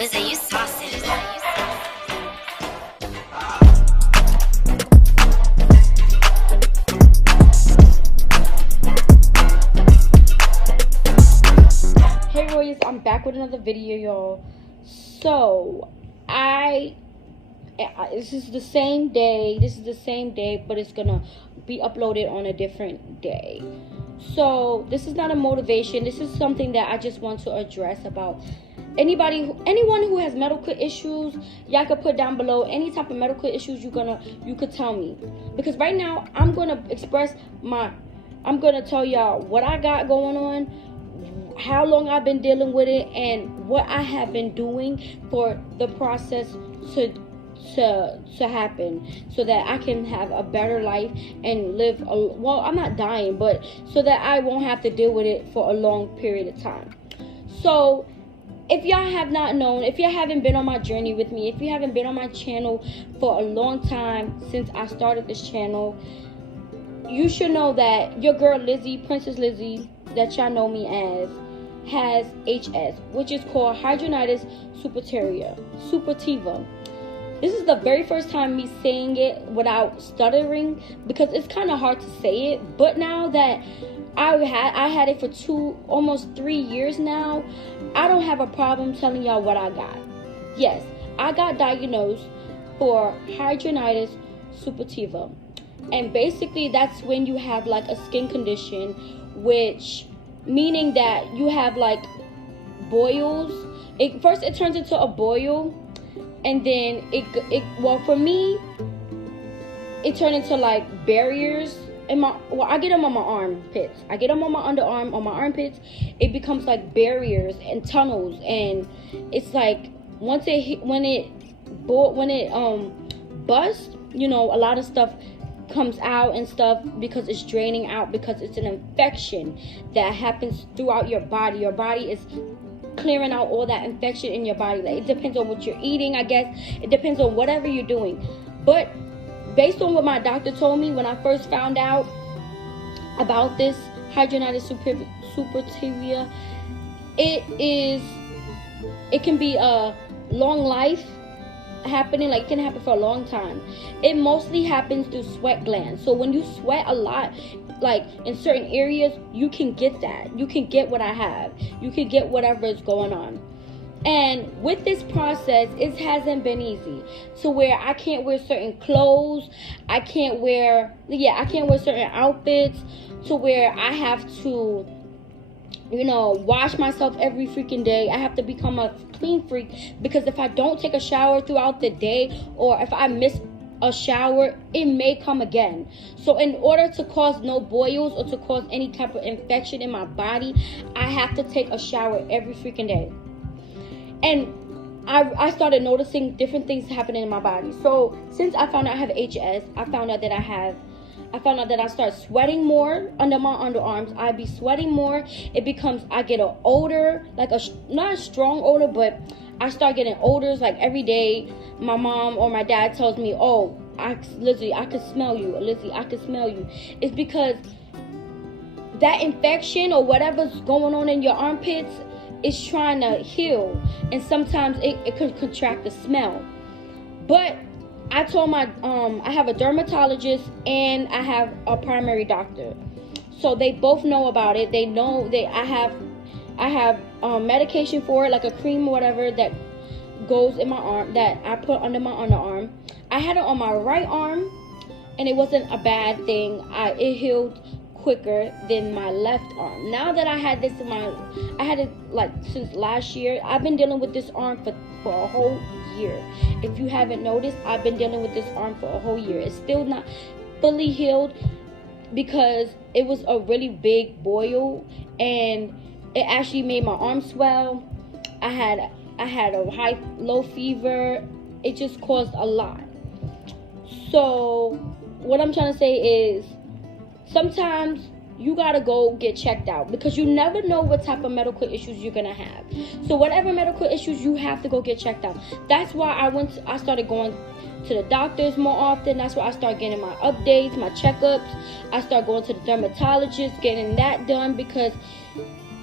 is it? You saucing? Hey Royals, I'm back with another video, y'all. So, this is the same day, but it's gonna be uploaded on a different day. So, this is not a motivation. This is something that I just want to address about anyone who has medical issues. Y'all could put down below any type of medical issues you could tell me, because right now I'm gonna tell y'all what I got going on, how long I've been dealing with it, and what I have been doing for the process to happen, so that I can have a better life and live I'm not dying, but so that I won't have to deal with it for a long period of time. So if y'all have not known, if you haven't been on my journey with me, if you haven't been on my channel for a long time since I started this channel, you should know that your girl Lizzie, Princess Lizzie, that y'all know me as, has HS, which is called hidradenitis suppurativa. This is the very first time me saying it without stuttering, because it's kind of hard to say it. But now that I had it for almost 3 years now, I don't have a problem telling y'all what I got. Yes, I got diagnosed for hidradenitis suppurativa. And basically that's when you have like a skin condition, which meaning that you have like boils. First it turns into a boil, and then well, for me, it turned into like barriers in I get them on my armpits. I get them on my underarm, on my armpits. It becomes like barriers and tunnels, and it's like when it busts, you know, a lot of stuff comes out and stuff, because it's draining out, because it's an infection that happens throughout your body. Your body is clearing out all that infection in your body. Like, it depends on what you're eating, I guess. It depends on whatever you're doing. But based on what my doctor told me when I first found out about this hidradenitis suppurativa, it can be a long life happening. Like, it can happen for a long time. It mostly happens through sweat glands. So when you sweat a lot, like in certain areas, you can get that. You can get what I have. You can get whatever is going on. And with this process, it hasn't been easy, to where I can't wear certain clothes. I can't wear certain outfits, to where I have to, you know, wash myself every freaking day. I have to become a clean freak, because if I don't take a shower throughout the day, or if I miss a shower, it may come again. So in order to cause no boils or to cause any type of infection in my body, I have to take a shower every freaking day. And I started noticing different things happening in my body. So since I found out I have HS, I found out that I start sweating more under my underarms. I be sweating more. I get an odor, like not a strong odor, but I start getting odors like every day. My mom or my dad tells me, "Oh, Lizzie, I can smell you. Lizzie, I can smell you." It's because that infection or whatever's going on in your armpits is trying to heal, and sometimes it could contract the smell. But I told I have a dermatologist and I have a primary doctor, so they both know about it. They know I have medication for it, like a cream or whatever that goes in my arm, that I put under my underarm. I had it on my right arm, and it wasn't a bad thing. It healed quicker than my left arm. Now that I had it like since last year. I've been dealing with this arm for a whole year. If you haven't noticed, I've been dealing with this arm for a whole year. It's still not fully healed, because it was a really big boil, and it actually made my arm swell. I had a low fever. It just caused a lot. So what I'm trying to say is, sometimes you gotta go get checked out, because you never know what type of medical issues you're gonna have. So whatever medical issues, you have to go get checked out. That's why I started going to the doctors more often. That's why I started getting my updates, my checkups. I started going to the dermatologist, getting that done, because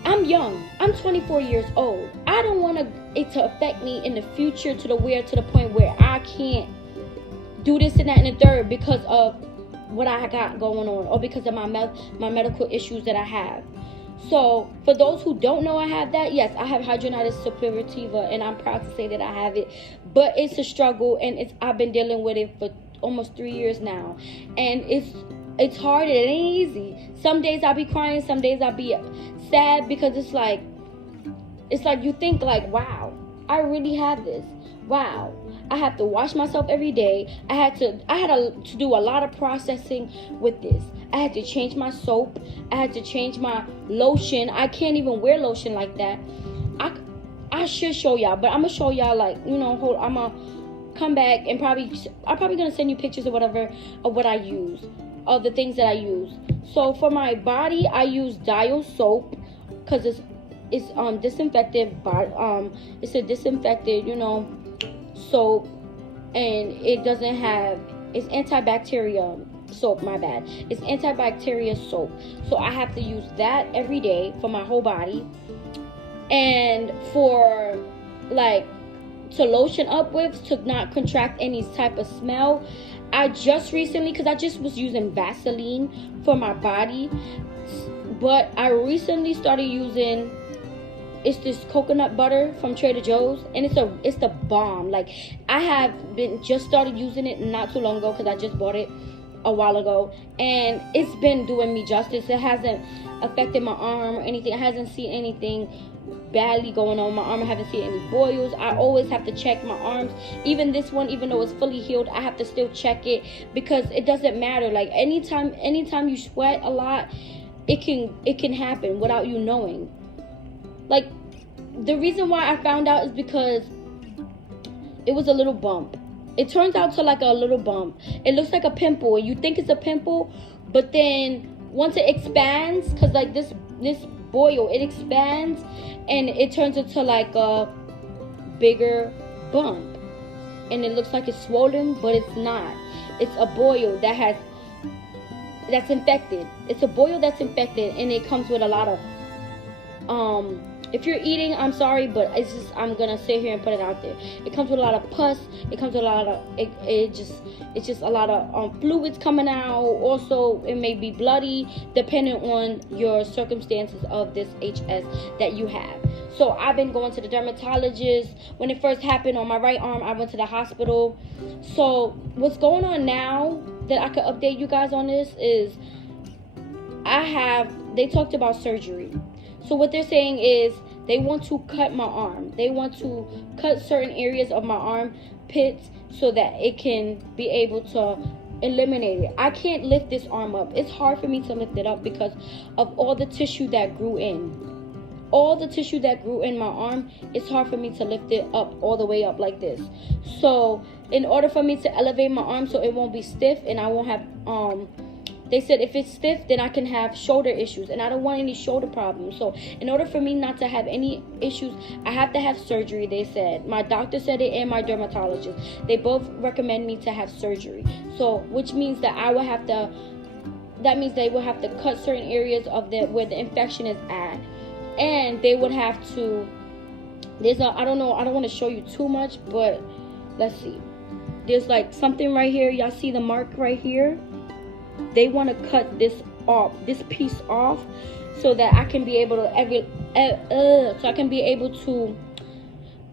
I'm young. I'm 24 years old. I don't want it to affect me in the future to the point where I can't do this and that and the third because of what I got going on, or because of my medical issues that I have. So for those who don't know I have that, yes, I have hidradenitis suppurativa, and I'm proud to say that I have it. But it's a struggle, and I've been dealing with it for almost 3 years now, and it's hard. It ain't easy. Some days I'll be crying, some days I'll be sad, because it's like you think like, wow, I really have this. Wow, I have to wash myself every day. I had to do a lot of processing with this. I had to change my soap. I had to change my lotion. I can't even wear lotion like that. I should show y'all, but I'm gonna show y'all, like, I'm gonna come back and I'm probably gonna send you pictures or whatever of what I use, of the things that I use. So for my body, I use Dio soap because it's disinfected, but it's a disinfected, soap, and it's antibacterial soap. My bad. It's antibacterial soap. So I have to use that every day for my whole body. And for to lotion up with, to not contract any type of smell, I just recently, because I just was using Vaseline for my body, but I recently started using, it's this coconut butter from Trader Joe's, and it's the bomb. Like, I have just started using it not too long ago, because I just bought it a while ago, and it's been doing me justice. It hasn't affected my arm or anything. I haven't seen anything badly going on with my arm. I haven't seen any boils. I always have to check my arms. Even this one, even though it's fully healed, I have to still check it, because it doesn't matter. Like, anytime you sweat a lot, it can happen without you knowing. Like, the reason why I found out is because it was a little bump. It turns out to like a little bump. It looks like a pimple, and you think it's a pimple, but then once it expands, because like this boil, it expands and it turns into like a bigger bump, and it looks like it's swollen, but it's not. It's a boil that's infected. It's a boil that's infected, and it comes with a lot of if you're eating, I'm sorry, but I'm gonna sit here and put it out there. It comes with a lot of pus. It comes with a lot of it's just a lot of fluids coming out. Also, it may be bloody depending on your circumstances of this HS that you have. So I've been going to the dermatologist. When it first happened on my right arm, I went to the hospital. So what's going on now that I could update you guys on this is they talked about surgery. So what they're saying is they want to cut my arm. They want to cut certain areas of my armpits so that it can be able to eliminate it. I can't lift this arm up. It's hard for me to lift it up because of all the tissue that grew in. All the tissue that grew in my arm, it's hard for me to lift it up all the way up like this. So in order for me to elevate my arm so it won't be stiff and I won't have they said if it's stiff, then I can have shoulder issues, and I don't want any shoulder problems. So in order for me not to have any issues, I have to have surgery, they said. My doctor said it, and my dermatologist. They both recommend me to have surgery. So which means that that means they will have to cut certain areas of where the infection is at. And they would have to, I don't know, I don't want to show you too much, but let's see. There's like something right here. Y'all see the mark right here? They want to cut this piece off, so that I can be able to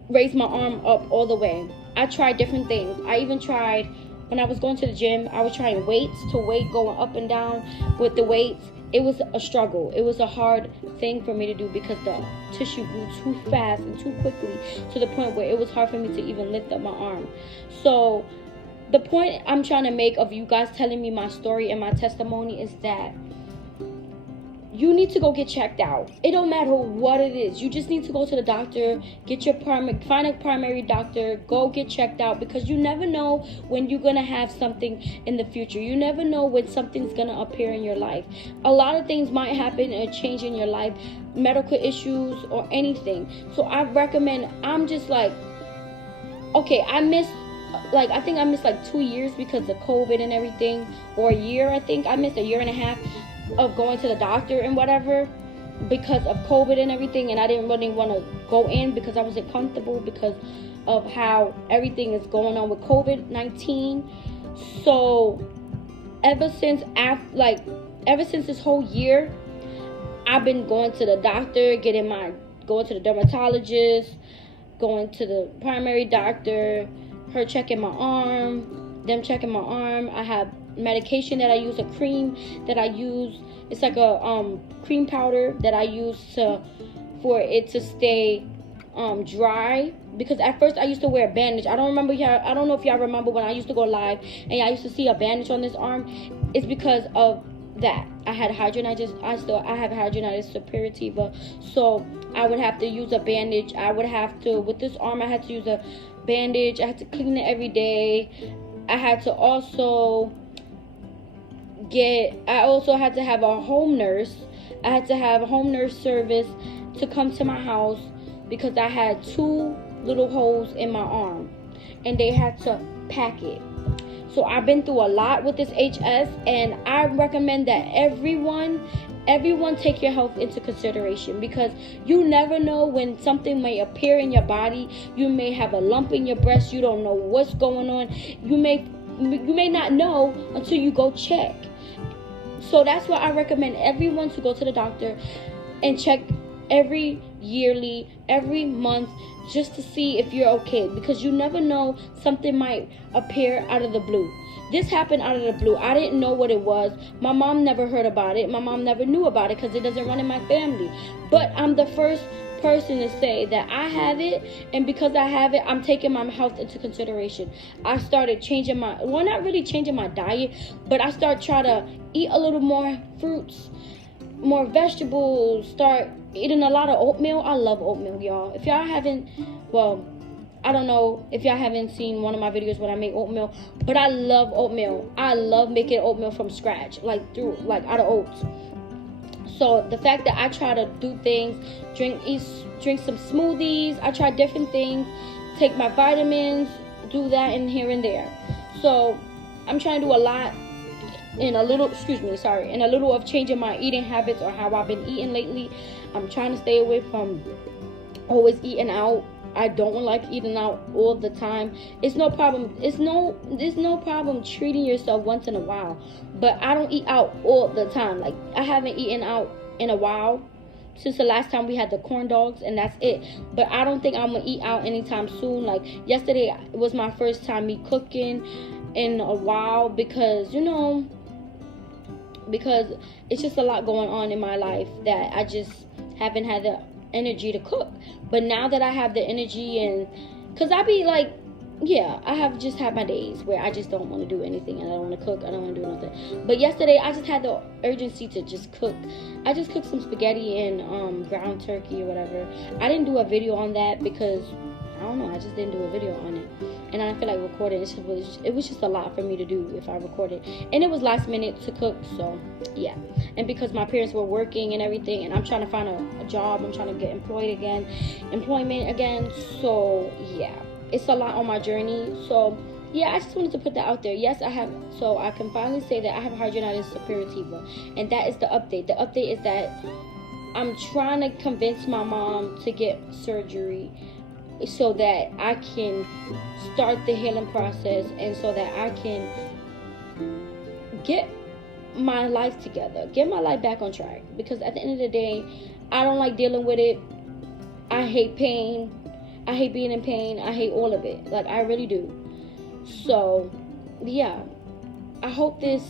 raise my arm up all the way. I tried different things. I even tried, when I was going to the gym, I was trying weights, going up and down with the weights. It was a struggle. It was a hard thing for me to do because the tissue grew too fast and too quickly to the point where it was hard for me to even lift up my arm. So the point I'm trying to make of you guys telling me my story and my testimony is that you need to go get checked out. It don't matter what it is. You just need to go to the doctor, find a primary doctor, go get checked out, because you never know when you're going to have something in the future. You never know when something's going to appear in your life. A lot of things might happen and change in your life, medical issues or anything. So I recommend, I'm just like, okay, I think I missed like 2 years because of COVID and everything, or a year. I think I missed a year and a half of going to the doctor and whatever. because of COVID and everything, and I didn't really want to go in because I wasn't comfortable because of how everything is going on with COVID-19. So ever since this whole year, I've been going to the doctor, going to the dermatologist, going to the primary doctor, her checking my arm, them checking my arm. I have medication that I use, a cream that I use. It's like a cream powder that I use for it to stay dry, because at first I used to wear a bandage. I don't know if y'all remember when I used to go live and I used to see a bandage on this arm. It's because of that. I had hidradenitis. I have hidradenitis suppurativa, so I would have to use a bandage. With this arm, I had to use a bandage. I had to clean it every day. I also had to have a home nurse. I had to have a home nurse service to come to my house because I had 2 little holes in my arm and they had to pack it. So I've been through a lot with this HS, and I recommend that everyone take your health into consideration, because you never know when something may appear in your body. You may have a lump in your breast. You don't know what's going on. You may not know until you go check. So that's why I recommend everyone to go to the doctor and check every month, just to see if you're okay, because you never know, something might appear out of the blue. This happened out of the blue. I didn't know what it was. My mom never heard about it. My mom never knew about it because it doesn't run in my family. But I'm the first person to say that I have it, and because I have it, I'm taking my health into consideration. I started changing not really changing my diet, but I started trying to eat a little more fruits, more vegetables, start eating a lot of oatmeal. I love oatmeal, y'all. If y'all haven't, I don't know if y'all haven't seen one of my videos when I make oatmeal, but I love oatmeal. I love making oatmeal from scratch, out of oats. So the fact that I try to do things, drink some smoothies, I try different things, take my vitamins, do that and here and there. So I'm trying to do a lot in a little of changing my eating habits, or how I've been eating lately. I'm trying to stay away from always eating out. I don't like eating out all the time. It's no problem. There's no problem treating yourself once in a while. But I don't eat out all the time. Like, I haven't eaten out in a while, since the last time we had the corn dogs, and that's it. But I don't think I'm gonna eat out anytime soon. Like, yesterday was my first time me cooking in a while, because it's just a lot going on in my life that I just haven't had the energy to cook. But now that I have the energy, and because I be like, I have just had my days where I just don't want to do anything, and I don't want to cook, I don't want to do nothing. But yesterday I just had the urgency to just cook. I just cooked some spaghetti and ground turkey or whatever. I didn't do a video on that because I don't know, I just didn't do a video on it, and I feel like recording it was just a lot for me to do if I recorded, and it was last minute to cook. So yeah, and because my parents were working and everything, and I'm trying to find a job, I'm trying to get employment again. So yeah, it's a lot on my journey. So yeah, I just wanted to put that out there. Yes, I have. So I can finally say that I have hidradenitis suppurativa, and that is the update. The update is that I'm trying to convince my mom to get surgery, so that I can start the healing process, and so that I can get my life together, get my life back on track. Because at the end of the day, I don't like dealing with it. I hate pain. I hate being in pain. I hate all of it. Like, I really do. So yeah, I hope this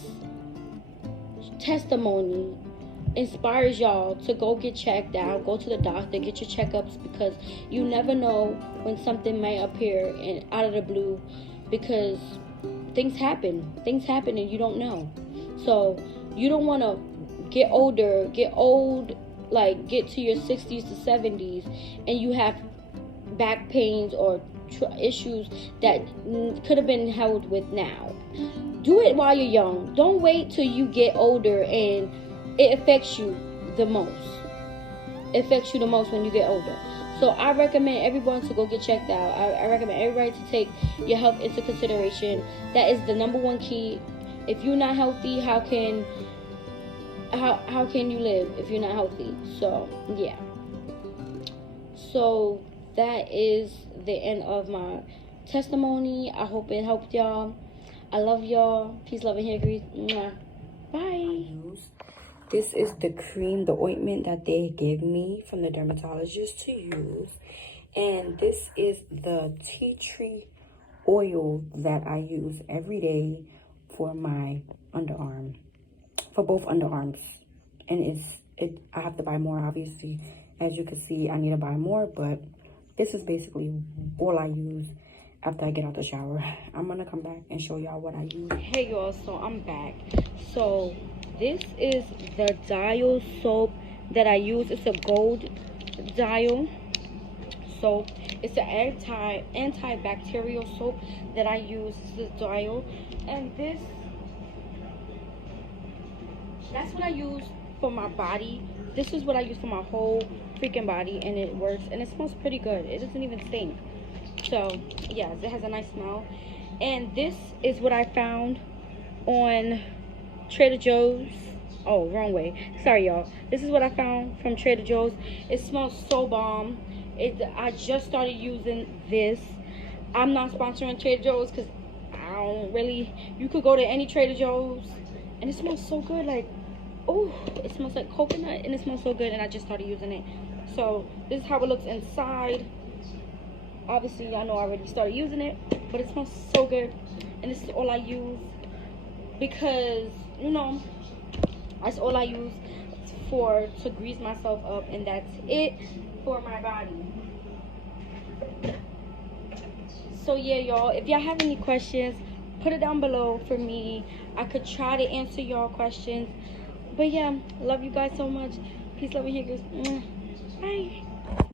testimony inspires y'all to go get checked out, go to the doctor, get your checkups, because you never know when something may appear out of the blue, because things happen and you don't know. So you don't want to get old, like get to your 60s to 70s, and you have back pains or issues that could have been held with now. Do it while you're young. Don't wait till you get older and it affects you the most. It affects you the most when you get older. So I recommend everyone to go get checked out. I recommend everybody to take your health into consideration. That is the number one key. If you're not healthy, how can how can you live if you're not healthy? So yeah. So that is the end of my testimony. I hope it helped y'all. I love y'all. Peace, love, and hair grease. Mwah. Bye. This is the cream, the ointment that they gave me from the dermatologist to use. And this is the tea tree oil that I use every day for my underarm, for both underarms. And I have to buy more, obviously. As you can see, I need to buy more, but this is basically all I use after I get out the shower. I'm gonna come back and show y'all what I use. Hey y'all, so I'm back. So this is the Dial soap that I use. It's a gold Dial soap. It's an antibacterial soap that I use. This is Dial, and that's what I use for my body. This is what I use for my whole freaking body, and it works, and it smells pretty good. It doesn't even stink. So yes, it has a nice smell. And this is what I found on Trader Joe's. Oh, wrong way. Sorry y'all. This is what I found from Trader Joe's. It smells so bomb. I just started using this. I'm not sponsoring Trader Joe's because I don't really. You could go to any Trader Joe's and it smells so good. Like, oh, it smells like coconut and it smells so good, and I just started using it. So this is how it looks inside. Obviously y'all know I already started using it, but it smells so good, and this is all I use because, you know, that's all I use to grease myself up, and that's it for my body. So yeah y'all, if y'all have any questions, put it down below for me. I could try to answer y'all questions. But yeah, love you guys so much. Peace, love, and hair grease.